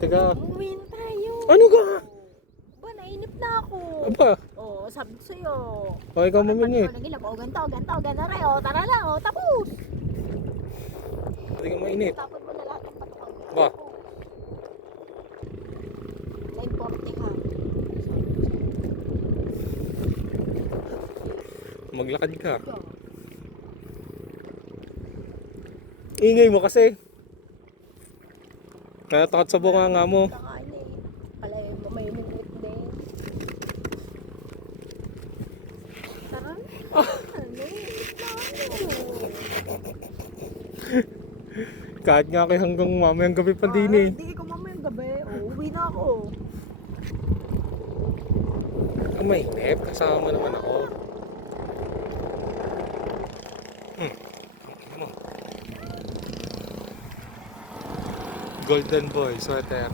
Teka. Umuwi na tayo. Ano ka? Ba, nainip na ako. Aba, Oo, sabi ko sa'yo. o ikaw maminit. Nagilap, ganito, rin. O, tara lang, o, tapos. Hindi ka mainit. Tapos mo na lahat ng patukal. Ba? 9:40 ha. Maglakad ka. Ingay mo kasi. Kaya takot sa bunganga mo. Kakain eh. Palay mo, may minute din. Tara na. Nainip na ako. Kahit nga kayo hanggang mamayang gabi pa din eh. Hindi ko mamayang gabi. Uwi na ako. Ang mainip, kasama naman ako. Ano? Golden boy sweater.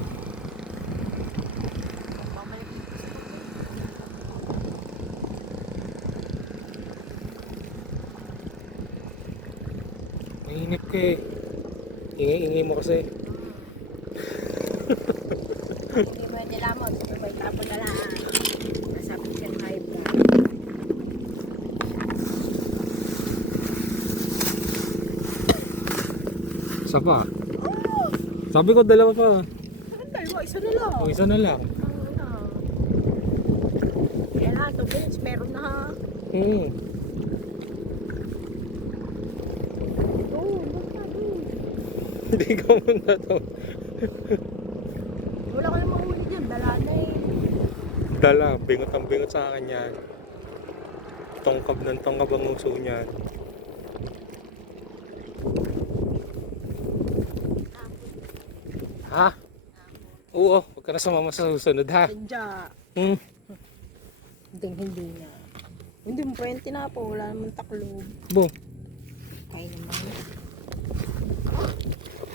Mainip ka eh. Ingay-ingay mo kasi. Hindi mo yung nilamon. Sabay tapon na lang. Nasabi siyang high blood. Isa pa. Sabi ko dalawa pa. Antay mo, isa na lang. O isa na lang. Kaya na, 2 minutes, meron na ha. Hindi ka muna to. Wala ko yung mahuli dyan, dala na eh. Dala, bingot ang bingot sa akin yan. Tongkab ng tongkab ang uso niyan. Ha? Oo, huwag ka na sumama sa susunod ha. Tadya. Hmm. Hindi na. Hindi mo pa yung tinapo, wala naman taklob. Boom.